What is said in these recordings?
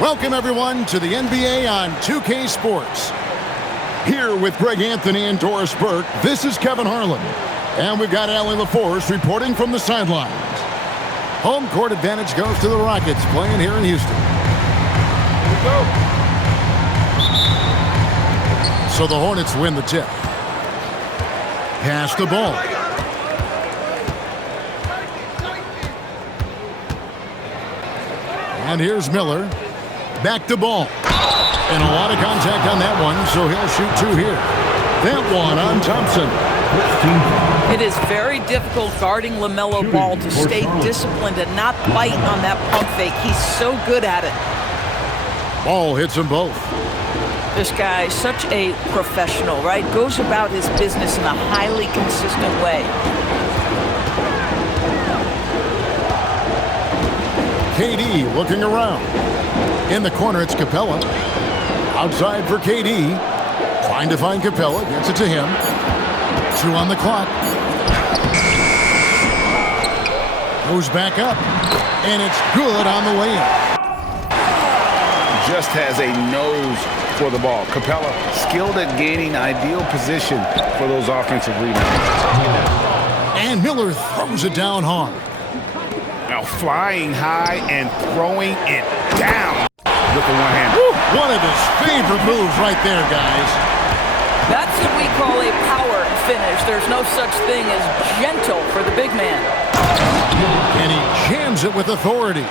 Welcome, everyone, to the NBA on 2K Sports. Here with Greg Anthony and Doris Burke, this is Kevin Harlan. And we've got Allie LaForce reporting from the sidelines. Home court advantage goes to the Rockets playing here in Houston. Here we go. So the Hornets win the tip. Pass the ball. And here's Miller. Back to ball. And a lot of contact on that one, so he'll shoot two here. That one on Thompson. It is very difficult guarding LaMelo Ball to stay disciplined and not bite on that pump fake. He's so good at it. Ball hits them both. This guy, such a professional, right? Goes about his business in a highly consistent way. KD looking around. In the corner, it's Capella. Outside for KD. Trying to find Capella. Gets it to him. 2 on the clock. Goes back up. And it's good on the way in. Just has a nose for the ball. Capella skilled at gaining ideal position for those offensive rebounds. And Miller throws it down hard. Now flying high and throwing it down with the one hand. One of his favorite moves right there, guys. That's what we call a power finish. There's no such thing as gentle for the big man. And he jams it with authority.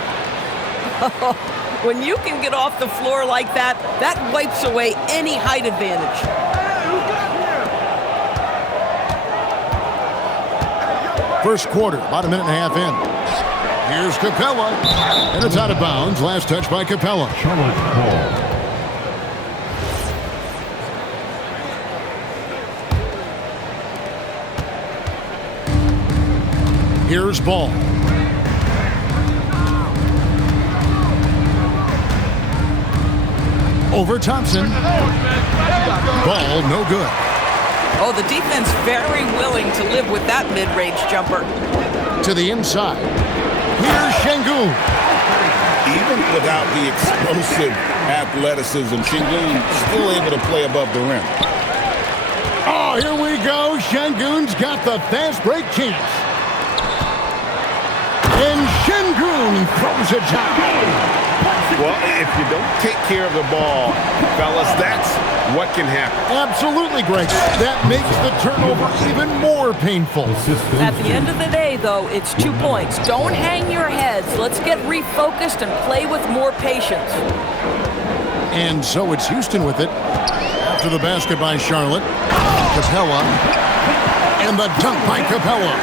When you can get off the floor like that, that wipes away any height advantage. First quarter, about a minute and a half in. Here's Capella, and it's out of bounds. Last touch by Capella. Here's Ball. Over Thompson. Ball, no good. Oh, the defense very willing to live with that mid-range jumper. To the inside. Here's Şengün. Even without the explosive athleticism, Şengün still able to play above the rim. Oh, here we go. Şengün's got the fast break chance. And Şengün throws it down. Well, if you don't take care of the ball, fellas, that's what can happen. Absolutely, Greg. That makes the turnover even more painful. At the end of the day, though, it's 2 points. Don't hang your heads. Let's get refocused and play with more patience. And so it's Houston with it. After the basket by Charlotte. Capella. And the dunk by Capella.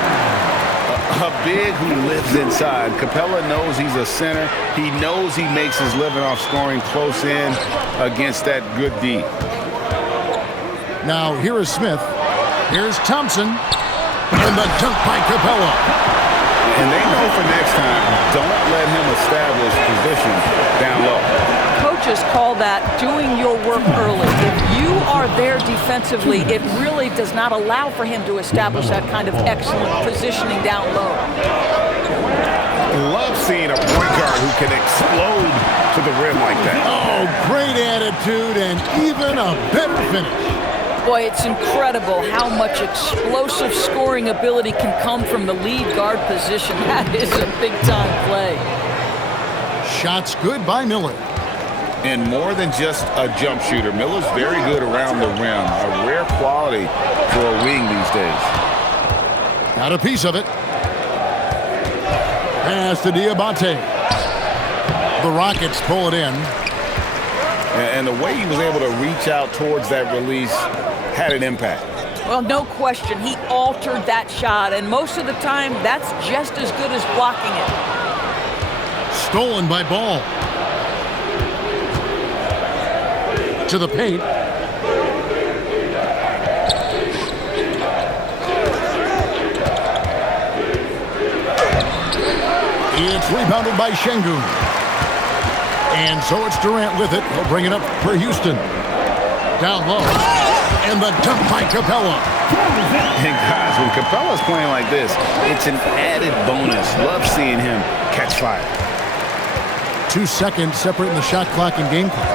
A big who lives inside. Capella knows he's a center. He knows he makes his living off scoring close in against that good D. Now here is Smith. Here's Thompson. And the dunk by Capella. And they know for next time, don't let him establish position down low. Coaches call that doing your work early. If you are there defensively, it really does not allow for him to establish that kind of excellent positioning down low. Love seeing a point guard who can explode to the rim like that. Oh, great attitude and even a better finish. Boy, it's incredible how much explosive scoring ability can come from the lead guard position. That is a big-time play. Shots good by Miller. And more than just a jump shooter, Miller's very good around the rim. A rare quality for a wing these days. Got a piece of it. Pass to Diabate. The Rockets pull it in. And the way he was able to reach out towards that release had an impact. Well, no question. He altered that shot, and most of the time, that's just as good as blocking it. Stolen by Ball. To the paint. It's rebounded by Şengün. And so it's Durant with it. He'll bring it up for Houston. Down low. And the dunk by Capella. And guys, when Capella's playing like this, it's an added bonus. Love seeing him catch fire. 2 seconds separating the shot clock and game clock.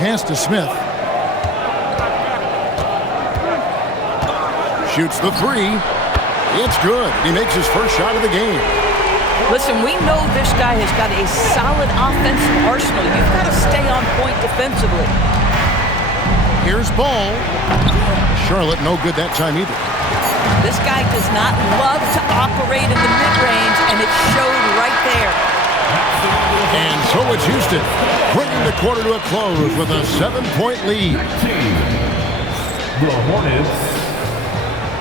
Pass to Smith. Shoots the three. It's good. He makes his first shot of the game. Listen, we know this guy has got a solid offensive arsenal. You've got to stay on point defensively. Here's Ball. Charlotte no good that time either. This guy does not love to operate in the mid-range, and it showed right there. And so it's Houston, bringing the quarter to a close with a 7-point lead. The Hornets,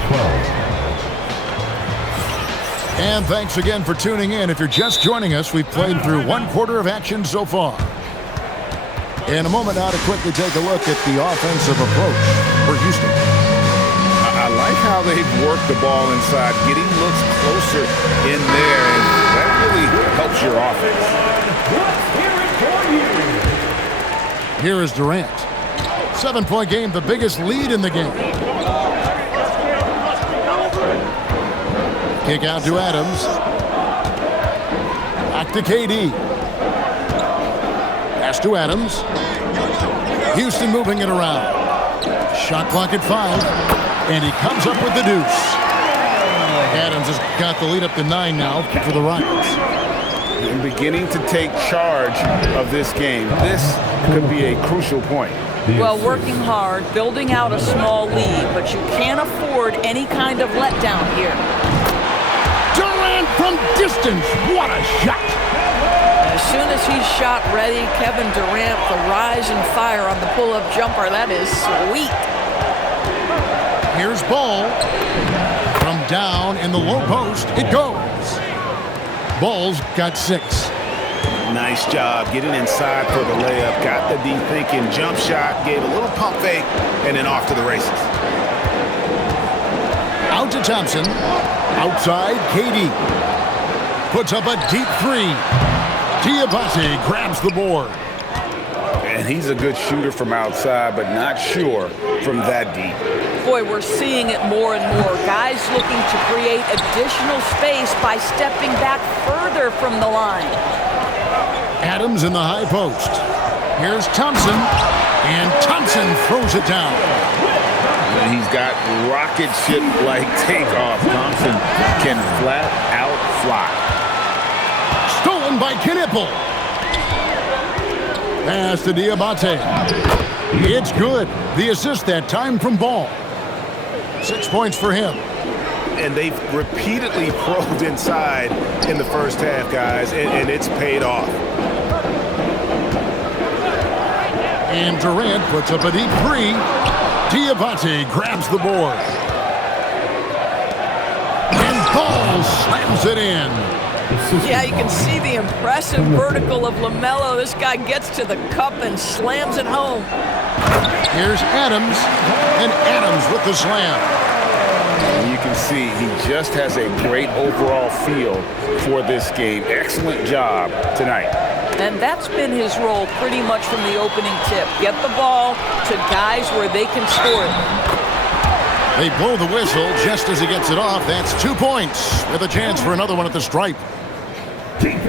12. And thanks again for tuning in. If you're just joining us, we've played through 1 quarter of action so far. In a moment now to quickly take a look at the offensive approach for Houston. I like how they've worked the ball inside, getting looks closer in there, and that really helps your offense. Here is Durant. 7-point game, the biggest lead in the game. Kick out to Adams. Back to KD. Pass to Adams. Houston moving it around. Shot clock at 5. And he comes up with the deuce. Adams has got the lead up to 9 now for the Rockets. And beginning to take charge of this game. This could be a crucial point. Well, working hard, building out a small lead, but you can't afford any kind of letdown here. Durant from distance. What a shot. As soon as he's shot ready, Kevin Durant, the rise and fire on the pull-up jumper. That is sweet. Here's Ball. From down in the low post, it goes. Ball's got 6. Nice job getting inside for the layup. Got the D thinking, jump shot, gave a little pump fake, and then off to the races. Out to Thompson. Outside, KD. Puts up a deep 3. Diabate grabs the board. And he's a good shooter from outside, but not sure from that deep. Boy, we're seeing it more and more. Guys looking to create additional space by stepping back further from the line. Adams in the high post. Here's Thompson. And Thompson throws it down. And he's got rocket ship-like takeoff. Thompson can flat out fly. Stolen by Knipple. Pass to Diabate. It's good. The assist that time from Ball. 6 points for him. And they've repeatedly probed inside in the first half, guys, and it's paid off. And Durant puts up a deep 3. Diabate grabs the board. And Ball slams it in. Yeah, you can see the impressive vertical of LaMelo. This guy gets to the cup and slams it home. Here's Adams, and Adams with the slam. And you can see he just has a great overall feel for this game. Excellent job tonight. And that's been his role pretty much from the opening tip. Get the ball to guys where they can score it. They blow the whistle just as he gets it off. That's 2 points with a chance for another one at the stripe.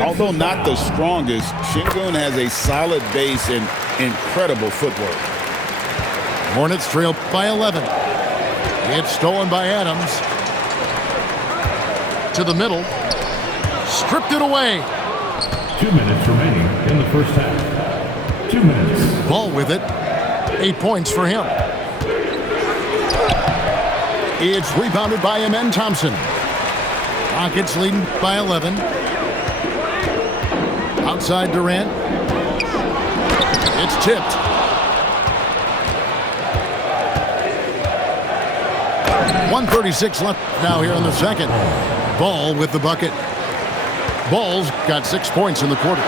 Although not the strongest, Şengün has a solid base and incredible footwork. Hornets trail by 11. It's stolen by Adams. To the middle. Stripped it away. 2 minutes remaining in the first half. 2 minutes. Ball with it. 8 points for him. It's rebounded by Amen Thompson. Rockets leading by 11. Outside Durant. It's tipped. .136 left now here in the second. Ball with the bucket. Ball's got 6 points in the quarter.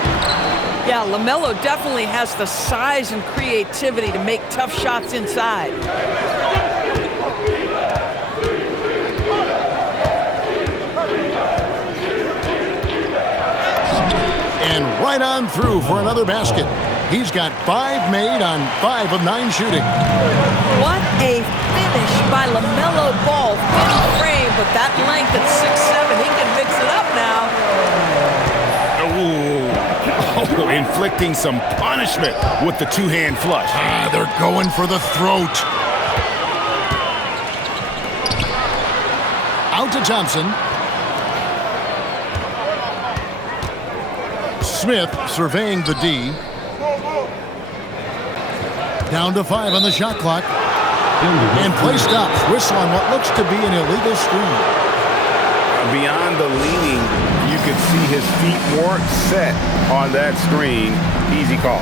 Yeah, LaMelo definitely has the size and creativity to make tough shots inside. And right on through for another basket. He's got 5 made on 5 of 9 shooting. What a finish by LaMelo Ball. Thin frame, but that length at 6'7", he can mix it up now. Oh, inflicting some punishment with the two-hand flush. They're going for the throat. Out to Thompson. Smith surveying the D. Down to 5 on the shot clock. And play stops. Whistle on what looks to be an illegal screen. Beyond the leaning, you can see his feet more set on that screen. Easy call.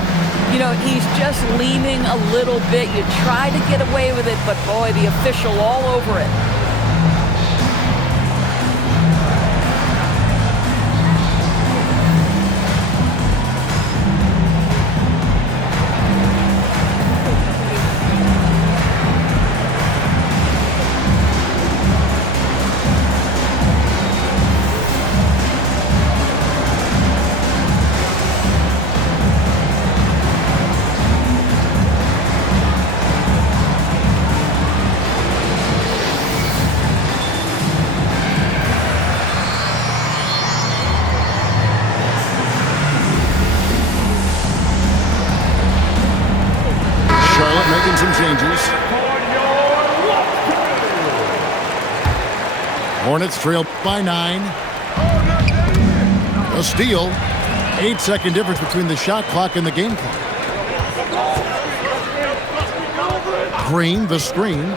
You know, he's just leaning a little bit. You try to get away with it, but boy, the official all over it. Making some changes. Hornets trail by 9. A steal. 8-second difference between the shot clock and the game clock. Green, the screen.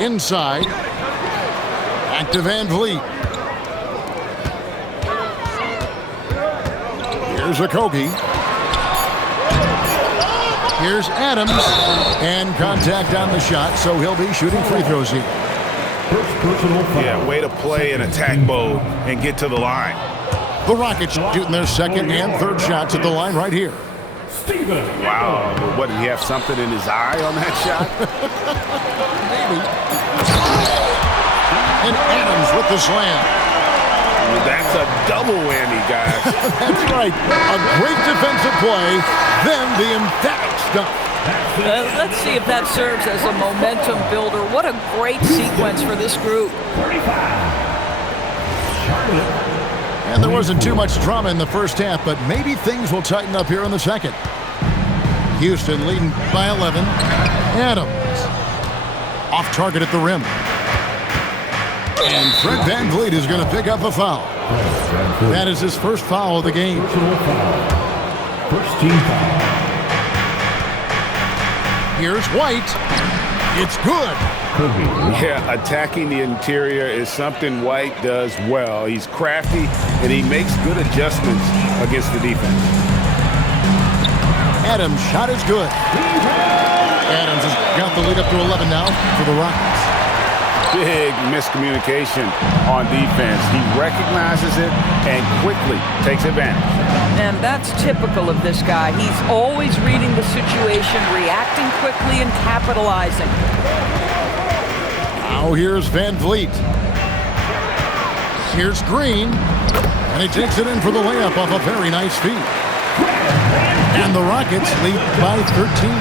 Inside. Back to Van Vliet. Here's Okogie. Here's Adams, and contact on the shot, so he'll be shooting free throws here. Yeah, way to play an attack mode and get to the line. The Rockets shooting their second and third shots at the line right here. Wow, what, did he have something in his eye on that shot? Maybe. And Adams with the slam. That's a double whammy, guys. That's right. A great defensive play, then the emphatic stuff. Let's see if that serves as a momentum builder. What a great sequence for this group. And there wasn't too much drama in the first half, but maybe things will tighten up here in the second. Houston leading by 11. Adams. Off target at the rim. And Fred Van Vliet is going to pick up a foul. That is his first foul of the game. First team foul. Here's White. It's good. Yeah, attacking the interior is something White does well. He's crafty, and he makes good adjustments against the defense. Adams' shot is good. Adams has got the lead up to 11 now for the Rockets. Big miscommunication on defense. He recognizes it and quickly takes advantage. And that's typical of this guy. He's always reading the situation, reacting quickly, and capitalizing. Now here's Van Vliet. Here's Green. And he takes it in for the layup off a very nice feed. And the Rockets lead by 13.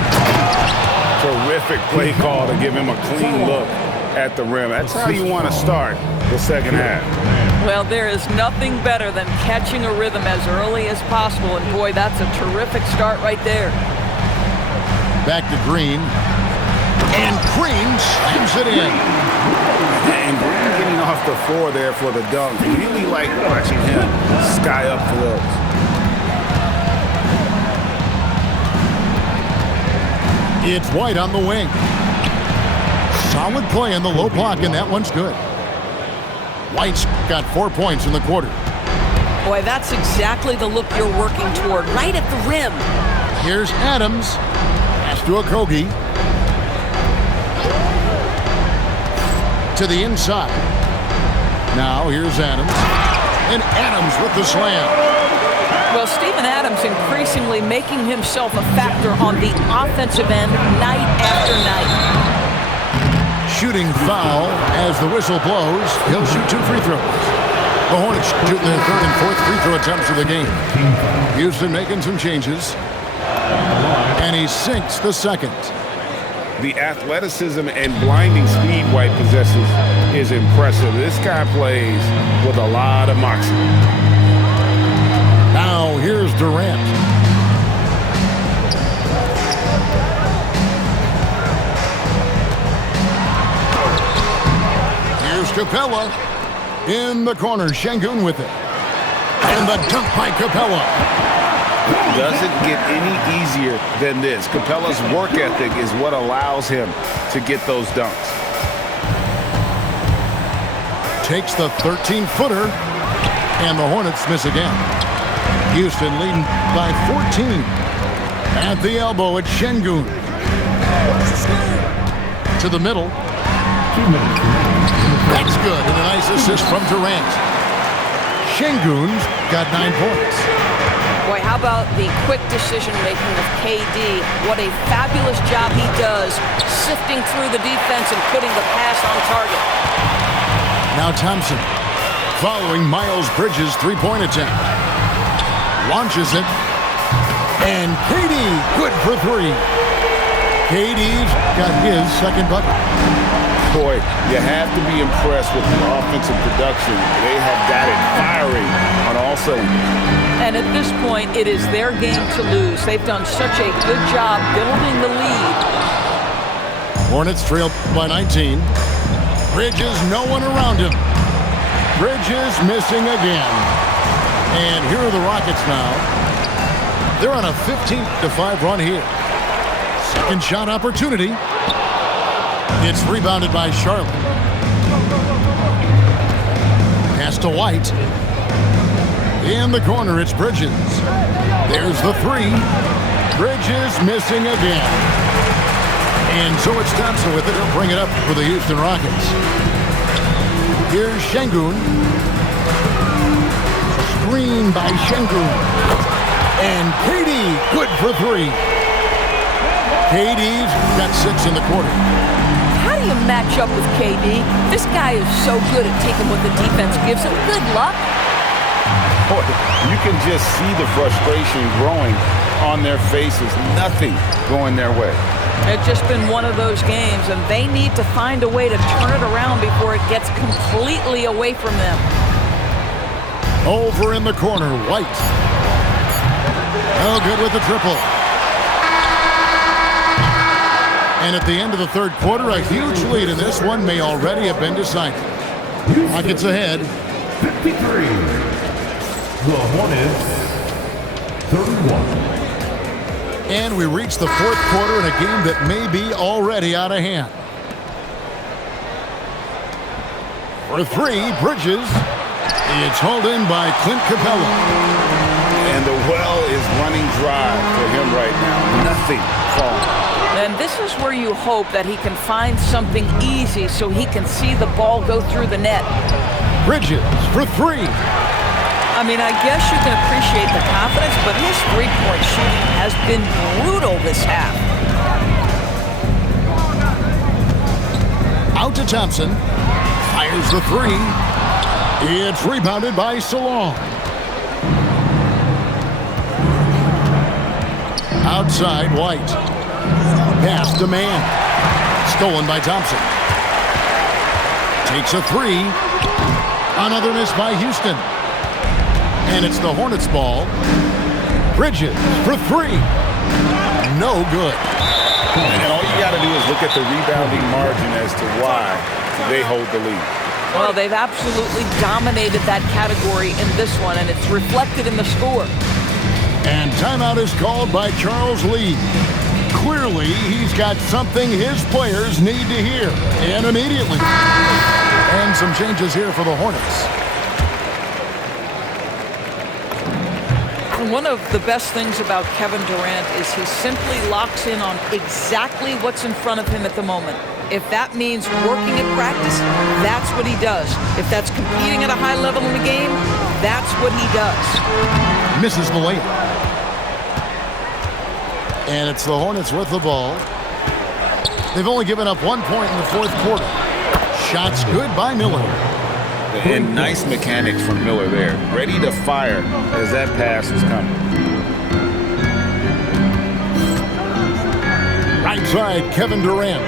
Terrific play call to give him a clean look at the rim. That's how you want to start the second half. Well, there is nothing better than catching a rhythm as early as possible, and boy, that's a terrific start right there. Back to Green. And Green slams it in. And Green getting off the floor there for the dunk. Really like watching him sky up for those. It's White on the wing. Solid play in the low block, and that one's good. White's got 4 points in the quarter. Boy, that's exactly the look you're working toward, right at the rim. Here's Adams. Pass to Okogie. To the inside. Now here's Adams. And Adams with the slam. Well, Steven Adams increasingly making himself a factor on the offensive end night after night. Shooting foul as the whistle blows. He'll shoot 2 free throws. The Hornets shooting their third and fourth free throw attempts of the game. Houston making some changes. And he sinks the second. The athleticism and blinding speed White possesses is impressive. This guy plays with a lot of moxie. Now So here's Durant. Here's Capella. In the corner, Şengün with it. And the dunk by Capella. Doesn't get any easier than this. Capella's work ethic is what allows him to get those dunks. Takes the 13-footer, and the Hornets miss again. Houston leading by 14. At the elbow, it's Şengün. To the middle. 2 minutes remaining. That's good, and a nice assist from Durant. Şengün's got 9 points. Boy, how about the quick decision-making of KD? What a fabulous job he does sifting through the defense and putting the pass on target. Now Thompson, following Miles Bridges' three-point attempt. Launches it. And KD, good for 3. KD's got his second bucket. Boy, you have to be impressed with the offensive production. They have got it firing on all cylinders. And at this point, it is their game to lose. They've done such a good job building the lead. Hornets trail by 19. Bridges, no one around him. Bridges missing again. And here are the Rockets now. They're on a 15-5 run here. Second shot opportunity. It's rebounded by Charlotte. Pass to White. In the corner, it's Bridges. There's the 3. Bridges missing again. And so it's Thompson with it. He'll bring it up for the Houston Rockets. Here's Şengün. Screen by Şengün. And KD, good for 3. KD's got 6 in the quarter. How do you match up with KD? This guy is so good at taking what the defense gives him. Good luck. Boy, you can just see the frustration growing on their faces. Nothing going their way. It's just been one of those games, and they need to find a way to turn it around before it gets completely away from them. Over in the corner, White. No good with the triple. And at the end of the third quarter, a huge lead in this one may already have been decided. Rockets ahead. 53. The Hornets 31. And we reach the fourth quarter in a game that may be already out of hand. For 3, Bridges. It's hauled in by Clint Capella. And the well is running dry for him right now. Nothing falling. And this is where you hope that he can find something easy so he can see the ball go through the net. Bridges for 3. I mean, I guess you can appreciate the confidence, but his three-point shooting has been brutal this half. Out to Thompson. Fires the 3. It's rebounded by Salon. Outside, White. Pass to Man. Stolen by Thompson. Takes a 3. Another miss by Houston. And it's the Hornets ball. Bridges for 3. No good. And all you got to do is look at the rebounding margin as to why they hold the lead. Well, they've absolutely dominated that category in this one, and it's reflected in the score. And timeout is called by Charles Lee. Clearly, he's got something his players need to hear, and immediately. And some changes here for the Hornets. One of the best things about Kevin Durant is he simply locks in on exactly what's in front of him at the moment. If that means working at practice, that's what he does. If that's competing at a high level in the game, that's what he does. Misses the layup. And it's the Hornets with the ball. They've only given up 1 point in the fourth quarter. Shots good by Miller. And nice mechanics from Miller there. Ready to fire as that pass is coming. Right side, Kevin Durant.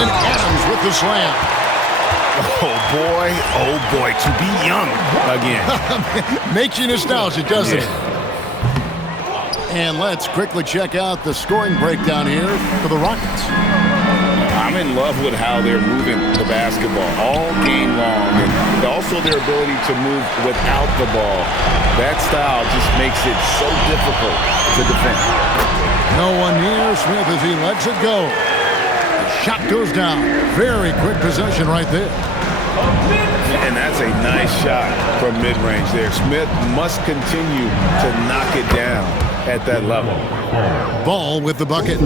And Adams with the slam. Oh boy, to be young again. Makes you nostalgic, doesn't it? And let's quickly check out the scoring breakdown here for the Rockets. I'm in love with how they're moving the basketball all game long, and also their ability to move without the ball. That style just makes it so difficult to defend. No one near Smith as he lets it go. The shot goes down. Very quick possession right there. And that's a nice shot from mid-range there. Smith must continue to knock it down at that level. Ball with the bucket.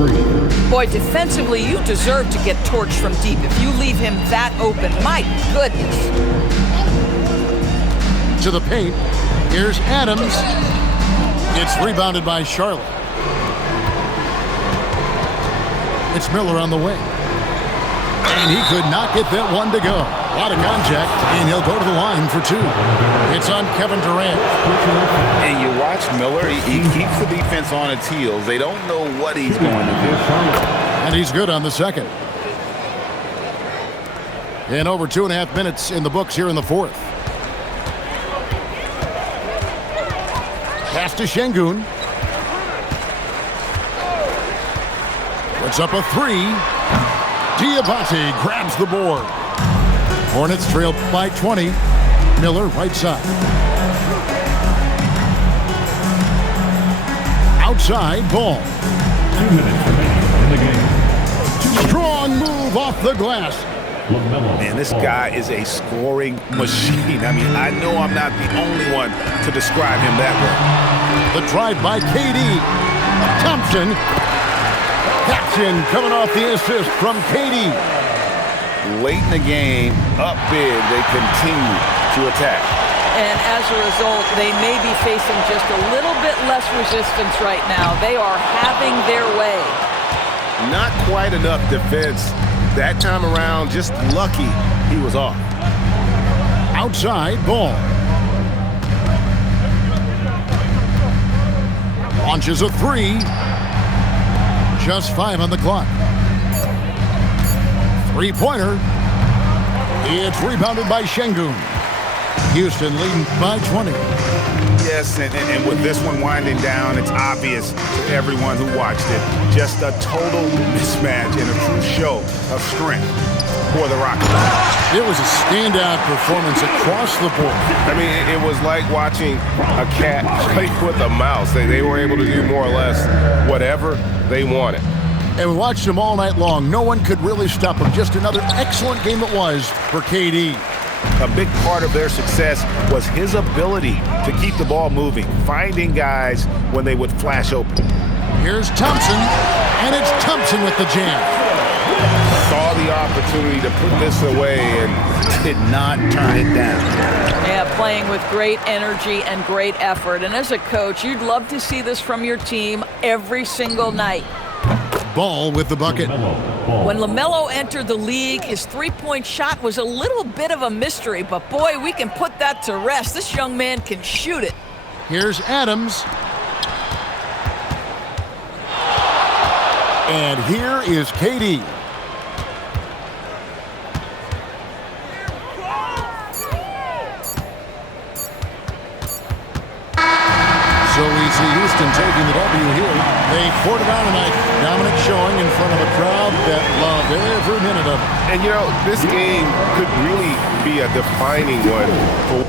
Boy, defensively, you deserve to get torched from deep if you leave him that open. My goodness. To the paint. Here's Adams. It's rebounded by Charlotte. It's Miller on the wing. And he could not get that one to go. A lot of contact, and he'll go to the line for two. It's on Kevin Durant. And you watch Miller, he keeps the defense on its heels. They don't know what he's going to do. And he's good on the second. And over 2.5 minutes in the books here in the fourth. Pass to Şengün. Puts up a three. Diabate grabs the board. Hornets trail by 20. Miller right side. Outside ball. 2 minutes remaining in the game. Strong move off the glass. Man, this guy is a scoring machine. I mean, I know I'm not the only one to describe him that way. The drive by KD. Thompson. Caption coming off the assist from KD. Late in the game, up big, they continue to attack. And as a result, they may be facing just a little bit less resistance right now. They are having their way. Not quite enough defense. That time around, just lucky he was off. Outside ball. Launches a three. Just 5 on the clock. Three-pointer. It's rebounded by Şengün. Houston leading by 20. Yes, and with this one winding down, it's obvious to everyone who watched it. Just a total mismatch and a true show of strength for the Rockets. It was a standout performance across the board. I mean, it was like watching a cat play with a mouse. They were able to do more or less whatever they wanted. And we watched him all night long. No one could really stop him. Just another excellent game it was for KD. A big part of their success was his ability to keep the ball moving, finding guys when they would flash open. Here's Thompson, and it's Thompson with the jam. Saw the opportunity to put this away and Did not turn it down. Yeah, playing with great energy and great effort. And as a coach, you'd love to see this from your team every single night. Ball with the bucket. When LaMelo entered the league, his three-point shot was a little bit of a mystery, but boy, we can put that to rest. This young man can shoot it. Here's Adams. And here is KD. So we see Houston taking the W here. They poured it on tonight. Dominant showing in front of a crowd that loved every minute of it. you know, this game could really be a defining one for